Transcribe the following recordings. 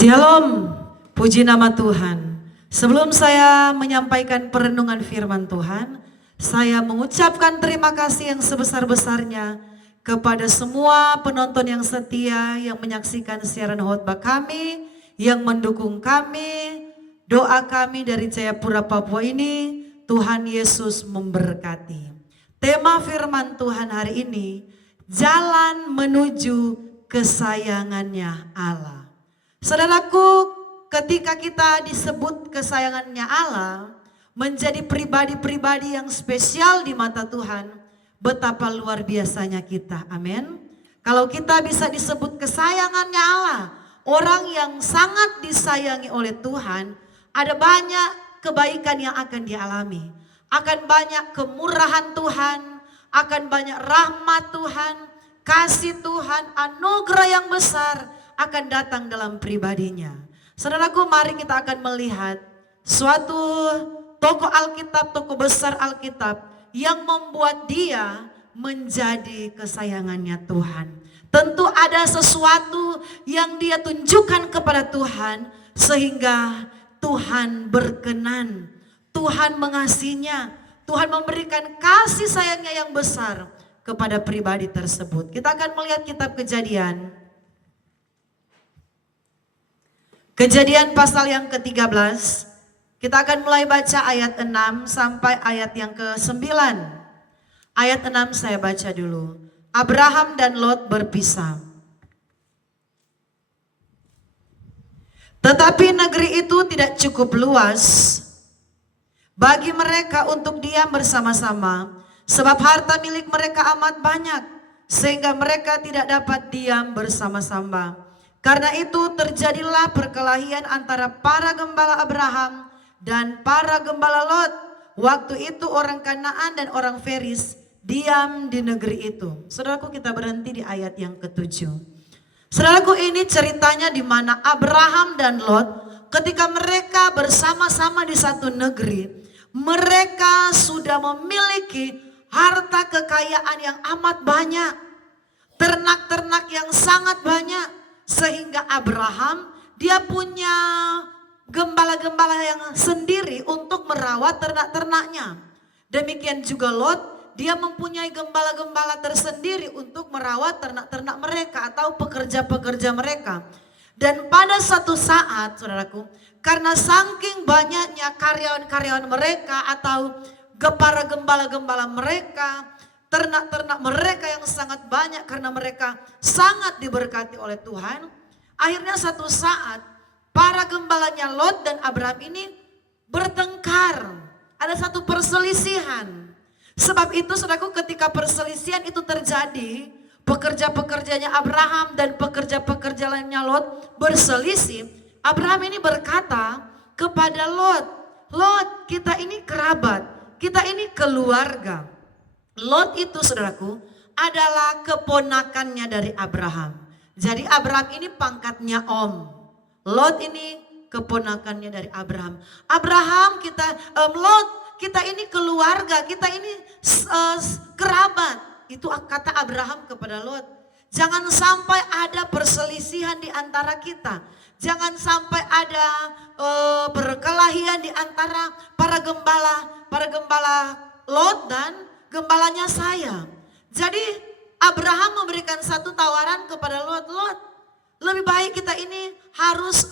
Shalom, puji nama Tuhan. Sebelum saya menyampaikan perenungan firman Tuhan, saya mengucapkan terima kasih yang sebesar-besarnya kepada semua penonton yang setia yang menyaksikan siaran khotbah kami, yang mendukung kami. Doa kami dari Jayapura, Papua ini, Tuhan Yesus memberkati. Tema firman Tuhan hari ini, jalan menuju kesayangannya Allah. Saudaraku, ketika kita disebut kesayangannya Allah, menjadi pribadi-pribadi yang spesial di mata Tuhan, betapa luar biasanya kita, amin. Kalau kita bisa disebut kesayangannya Allah, orang yang sangat disayangi oleh Tuhan, ada banyak kebaikan yang akan dialami, akan banyak kemurahan Tuhan, akan banyak rahmat Tuhan, kasih Tuhan, anugerah yang besar akan datang dalam pribadinya. Saudaraku, mari kita akan melihat suatu tokoh Alkitab, tokoh besar Alkitab yang membuat dia menjadi kesayangannya Tuhan. Tentu ada sesuatu yang dia tunjukkan kepada Tuhan sehingga Tuhan berkenan, Tuhan mengasihinya, Tuhan memberikan kasih sayangnya yang besar kepada pribadi tersebut. Kita akan melihat kitab Kejadian pasal yang ke-13, kita akan mulai baca ayat 6 sampai ayat yang ke-9. Ayat 6 saya baca dulu. Abraham dan Lot berpisah. Tetapi negeri itu tidak cukup luas bagi mereka untuk diam bersama-sama, sebab harta milik mereka amat banyak, sehingga mereka tidak dapat diam bersama-sama. Karena itu terjadilah perkelahian antara para gembala Abraham dan para gembala Lot. Waktu itu orang Kanaan dan orang Feris diam di negeri itu. Saudaraku, kita berhenti di ayat yang ke-7. Saudaraku, ini ceritanya di mana Abraham dan Lot ketika mereka bersama-sama di satu negeri, mereka sudah memiliki harta kekayaan yang amat banyak, ternak-ternak yang sangat banyak. Sehingga Abraham dia punya gembala-gembala yang sendiri untuk merawat ternak-ternaknya. Demikian juga Lot, dia mempunyai gembala-gembala tersendiri untuk merawat ternak-ternak mereka atau pekerja-pekerja mereka. Dan pada satu saat, saudaraku, karena saking banyaknya karyawan-karyawan mereka atau para gembala-gembala mereka, ternak-ternak mereka yang sangat banyak karena mereka sangat diberkati oleh Tuhan. Akhirnya satu saat para gembalanya Lot dan Abraham ini bertengkar. Ada satu perselisihan. Sebab itu saudaraku, ketika perselisihan itu terjadi, pekerja-pekerjanya Abraham dan pekerja-pekerja lainnya Lot berselisih. Abraham ini berkata kepada Lot, "Lot, kita ini kerabat, kita ini keluarga." Lot itu, saudaraku, adalah keponakannya dari Abraham. Jadi Abraham ini pangkatnya om. Lot ini keponakannya dari Abraham. Lot, kita ini keluarga, kita ini kerabat. Itu kata Abraham kepada Lot. Jangan sampai ada perselisihan di antara kita. Jangan sampai ada perkelahian di antara para gembala Lot dan gembalanya saya. Jadi Abraham memberikan satu tawaran kepada Lot. Lot, lebih baik kita ini harus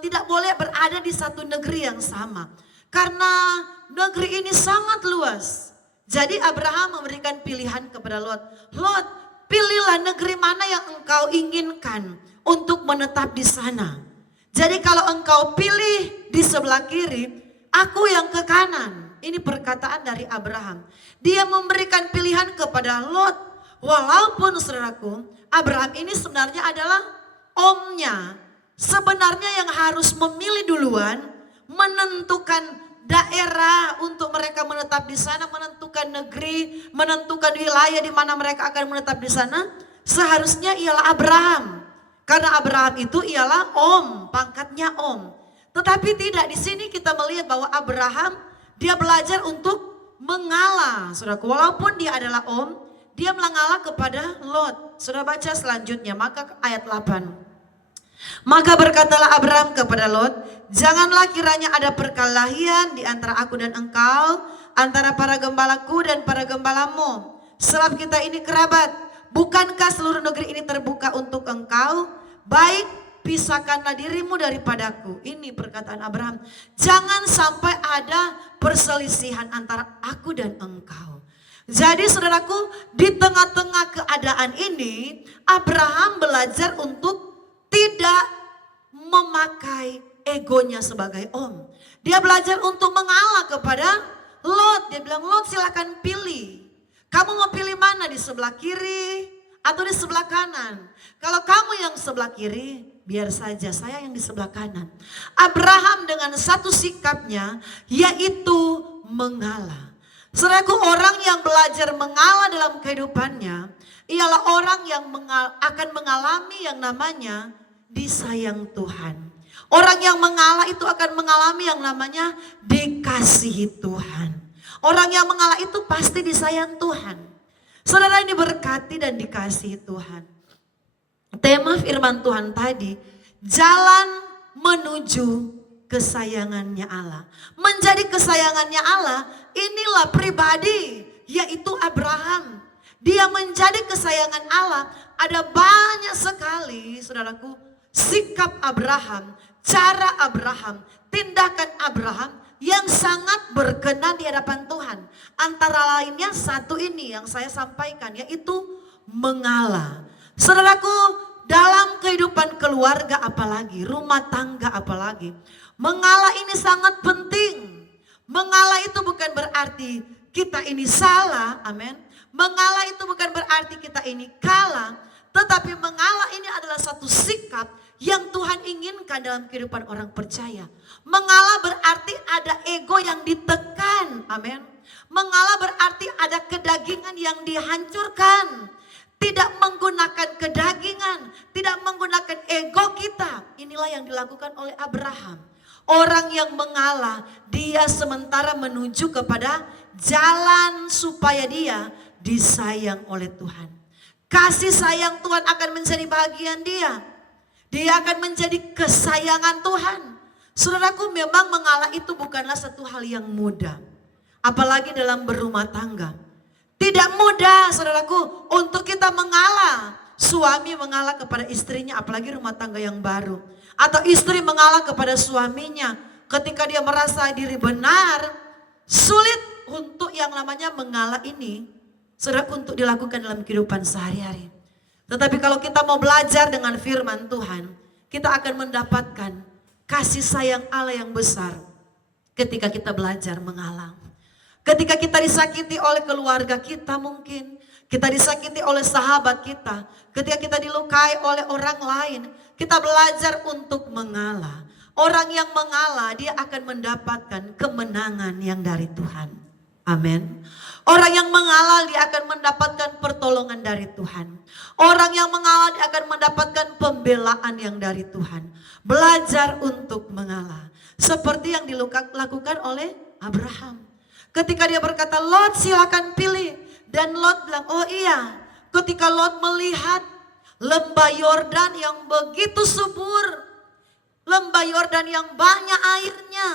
tidak boleh berada di satu negeri yang sama. Karena negeri ini sangat luas. Jadi Abraham memberikan pilihan kepada Lot. Lot, pilihlah negeri mana yang engkau inginkan untuk menetap di sana. Jadi kalau engkau pilih di sebelah kiri, aku yang ke kanan. Ini perkataan dari Abraham. Dia memberikan pilihan kepada Lot. Walaupun saudaraku, Abraham ini sebenarnya adalah omnya. Sebenarnya yang harus memilih duluan, menentukan daerah untuk mereka menetap di sana, menentukan negeri, menentukan wilayah di mana mereka akan menetap di sana, seharusnya ialah Abraham. Karena Abraham itu ialah om, pangkatnya om. Tetapi tidak, di sini kita melihat bahwa Abraham dia belajar untuk mengalah, saudaraku. Walaupun dia adalah om, dia mengalah kepada Lot. Sudah baca selanjutnya, maka ayat 8. Maka berkatalah Abraham kepada Lot, janganlah kiranya ada perkelahian di antara aku dan engkau, antara para gembalaku dan para gembalamu. Sebab kita ini kerabat. Bukankah seluruh negeri ini terbuka untuk engkau? Baik, pisahkanlah dirimu daripadaku. Ini perkataan Abraham. Jangan sampai ada perselisihan antara aku dan engkau. Jadi saudaraku, di tengah-tengah keadaan ini, Abraham belajar untuk tidak memakai egonya sebagai om. Dia belajar untuk mengalah kepada Lot. Dia bilang, Lot silakan pilih. Kamu mau pilih mana, di sebelah kiri atau di sebelah kanan? Kalau kamu yang sebelah kiri, biar saja saya yang di sebelah kanan. Abraham dengan satu sikapnya, yaitu mengalah. Saudaraku, orang yang belajar mengalah dalam kehidupannya, ialah orang yang akan mengalami yang namanya disayang Tuhan. Orang yang mengalah itu akan mengalami yang namanya dikasihi Tuhan. Orang yang mengalah itu pasti disayang Tuhan. Saudara, ini berkati dan dikasihi Tuhan. Tema firman Tuhan tadi, jalan menuju kesayangannya Allah. Menjadi kesayangannya Allah, inilah pribadi, yaitu Abraham. Dia menjadi kesayangan Allah. Ada banyak sekali, saudaraku, sikap Abraham, cara Abraham, tindakan Abraham yang sangat berkenan di hadapan Tuhan. Antara lainnya satu ini yang saya sampaikan, yaitu mengalah. Saudaraku, dalam kehidupan keluarga apalagi, rumah tangga apalagi, mengalah ini sangat penting. Mengalah itu bukan berarti kita ini salah, amin. Mengalah itu bukan berarti kita ini kalah, tetapi mengalah ini adalah satu sikap yang Tuhan inginkan dalam kehidupan orang percaya. Mengalah berarti ada ego yang ditekan, amin. Mengalah berarti ada kedagingan yang dihancurkan. Tidak menggunakan kedagingan, tidak menggunakan ego kita. Inilah yang dilakukan oleh Abraham. Orang yang mengalah, dia sementara menuju kepada jalan supaya dia disayang oleh Tuhan. Kasih sayang Tuhan akan menjadi bagian dia. Dia akan menjadi kesayangan Tuhan. Saudaraku, memang mengalah itu bukanlah satu hal yang mudah. Apalagi dalam berumah tangga. Tidak mudah, saudaraku, untuk kita mengalah. Suami mengalah kepada istrinya, apalagi rumah tangga yang baru. Atau istri mengalah kepada suaminya ketika dia merasa diri benar. Sulit untuk yang namanya mengalah ini, saudaraku, untuk dilakukan dalam kehidupan sehari-hari. Tetapi kalau kita mau belajar dengan firman Tuhan, kita akan mendapatkan kasih sayang Allah yang besar ketika kita belajar mengalah. Ketika kita disakiti oleh keluarga kita mungkin, kita disakiti oleh sahabat kita, ketika kita dilukai oleh orang lain, kita belajar untuk mengalah. Orang yang mengalah, dia akan mendapatkan kemenangan yang dari Tuhan. Amin. Orang yang mengalah, dia akan mendapatkan pertolongan dari Tuhan. Orang yang mengalah, dia akan mendapatkan pembelaan yang dari Tuhan. Belajar untuk mengalah. Seperti yang dilakukan oleh Abraham. Ketika dia berkata, Lot silakan pilih. Dan Lot bilang, oh iya. Ketika Lot melihat lembah Yordan yang begitu subur. Lembah Yordan yang banyak airnya.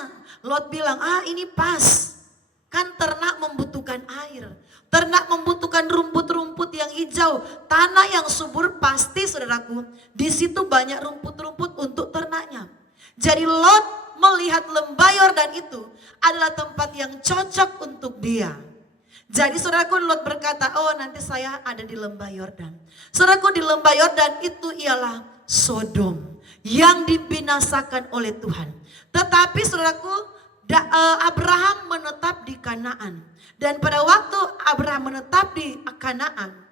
Lot bilang, ini pas. Kan ternak membutuhkan air. Ternak membutuhkan rumput-rumput yang hijau. Tanah yang subur pasti, saudaraku, di situ banyak rumput-rumput untuk ternaknya. Jadi Lot melihat lembah Yordan itu adalah tempat yang cocok untuk dia. Jadi saudaraku, Lot berkata, oh nanti saya ada di lembah Yordan. Saudaraku, di lembah Yordan itu ialah Sodom yang dibinasakan oleh Tuhan. Tetapi saudaraku, Abraham menetap di Kanaan. Dan pada waktu Abraham menetap di Kanaan,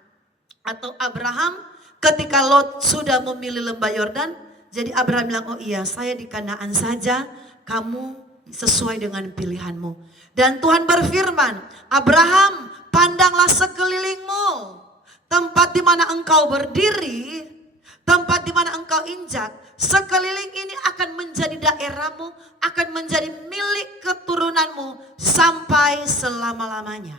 atau Abraham ketika Lot sudah memilih lembah Yordan, jadi Abraham bilang, oh iya saya di Kanaan saja, kamu sesuai dengan pilihanmu. Dan Tuhan berfirman, Abraham, pandanglah sekelilingmu. Tempat di mana engkau berdiri, tempat di mana engkau injak, sekeliling ini akan menjadi daerahmu, akan menjadi milik keturunanmu sampai selama-lamanya.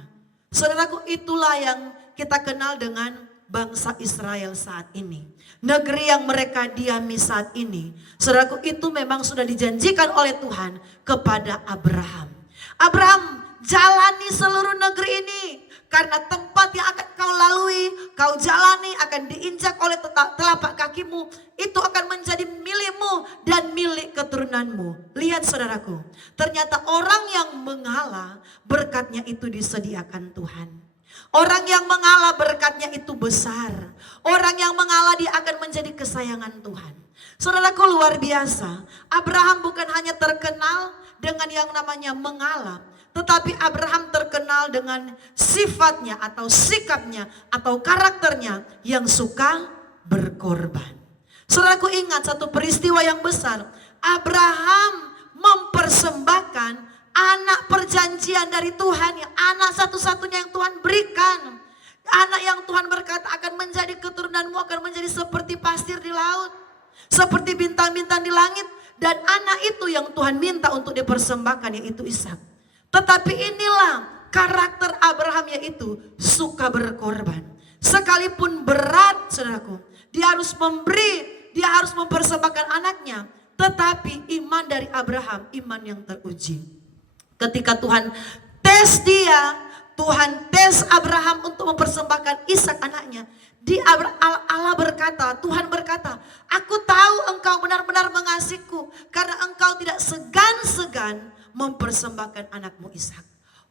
Saudaraku, itulah yang kita kenal dengan bangsa Israel saat ini. negeri yang mereka diami saat ini, saudaraku, itu memang sudah dijanjikan oleh Tuhan kepada Abraham. Abraham, jalani seluruh negeri ini, karena tempat yang akan kau lalui, kau jalani, akan diinjak oleh telapak kakimu, itu akan menjadi milikmu dan milik keturunanmu. Lihat saudaraku, ternyata orang yang mengalah, berkatnya itu disediakan Tuhan. Orang yang mengalah berkatnya itu besar. Orang yang mengalah dia akan menjadi kesayangan Tuhan. Saudaraku, luar biasa. Abraham bukan hanya terkenal dengan yang namanya mengalah, tetapi Abraham terkenal dengan sifatnya atau sikapnya atau karakternya yang suka berkorban. Saudaraku, ingat satu peristiwa yang besar. Abraham mempersembahkan anak perjanjian dari Tuhan, ya, anak satu-satunya yang Tuhan berikan. Anak yang Tuhan berkata akan menjadi keturunanmu, akan menjadi seperti pasir di laut, seperti bintang-bintang di langit. Dan anak itu yang Tuhan minta untuk dipersembahkan, yaitu Ishak. Tetapi inilah karakter Abraham, yaitu suka berkorban. Sekalipun berat, saudaraku, dia harus memberi, dia harus mempersembahkan anaknya. Tetapi iman dari Abraham, iman yang teruji. Ketika Tuhan tes dia, Tuhan tes Abraham untuk mempersembahkan Ishak anaknya. Allah berkata, Tuhan berkata, aku tahu engkau benar-benar mengasihiku karena engkau tidak segan-segan mempersembahkan anakmu Ishak.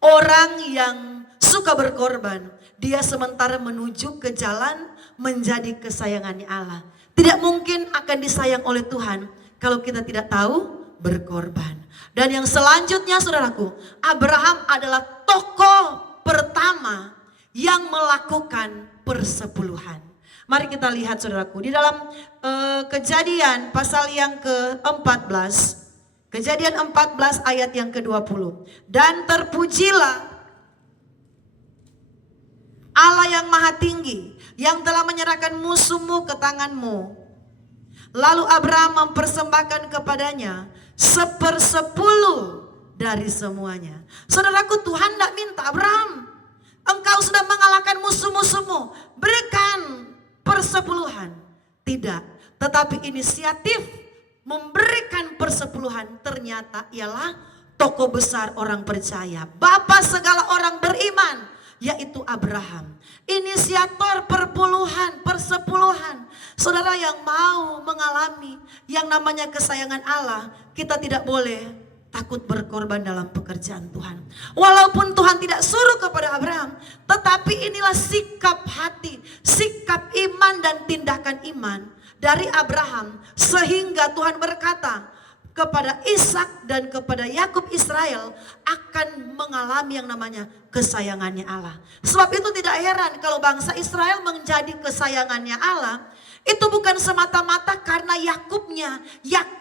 Orang yang suka berkorban, dia sementara menuju ke jalan menjadi kesayangannya Allah. Tidak mungkin akan disayang oleh Tuhan kalau kita tidak tahu berkorban. Dan yang selanjutnya, saudaraku, Abraham adalah tokoh pertama yang melakukan persepuluhan. Mari kita lihat, saudaraku, di dalam Kejadian pasal yang ke-14, Kejadian 14 ayat yang ke-20. Dan terpujilah Allah yang maha tinggi, yang telah menyerahkan musuhmu ke tanganmu. Lalu Abraham mempersembahkan kepadanya 1/10 dari semuanya. Saudaraku, Tuhan tidak minta, Abraham, engkau sudah mengalahkan musuh-musuhmu, berikan persepuluhan. Tidak, tetapi inisiatif memberikan persepuluhan ternyata ialah tokoh besar orang percaya, bapa segala orang beriman, yaitu Abraham. Inisiator persepuluhan. Saudara yang mau mengalami yang namanya kesayangan Allah, kita tidak boleh takut berkorban dalam pekerjaan Tuhan. Walaupun Tuhan tidak suruh kepada Abraham, tetapi inilah sikap hati, sikap iman dan tindakan iman dari Abraham, sehingga Tuhan berkata kepada Ishak dan kepada Yakub Israel akan mengalami yang namanya kesayangannya Allah. Sebab itu tidak heran kalau bangsa Israel menjadi kesayangannya Allah, itu bukan semata-mata karena Yakubnya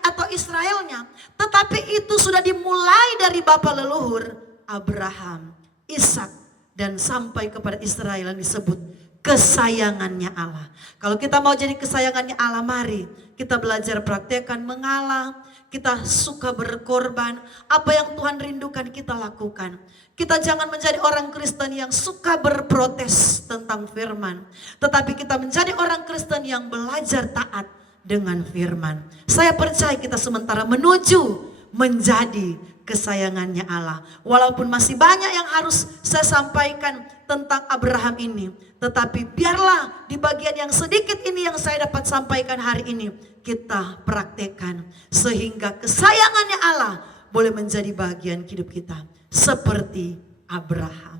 atau Israelnya, tetapi itu sudah dimulai dari bapa leluhur Abraham, Ishak, dan sampai kepada Israel yang disebut kesayangannya Allah. Kalau kita mau jadi kesayangannya Allah, mari kita belajar praktekkan mengalah. Kita suka berkorban, apa yang Tuhan rindukan kita lakukan. Kita jangan menjadi orang Kristen yang suka berprotes tentang firman, tetapi kita menjadi orang Kristen yang belajar taat dengan firman. Saya percaya kita sementara menuju menjadi kesayangannya Allah. Walaupun masih banyak yang harus saya sampaikan tentang Abraham ini, tetapi biarlah di bagian yang sedikit ini yang saya dapat sampaikan hari ini, kita praktekkan sehingga kesayangannya Allah boleh menjadi bagian hidup kita seperti Abraham.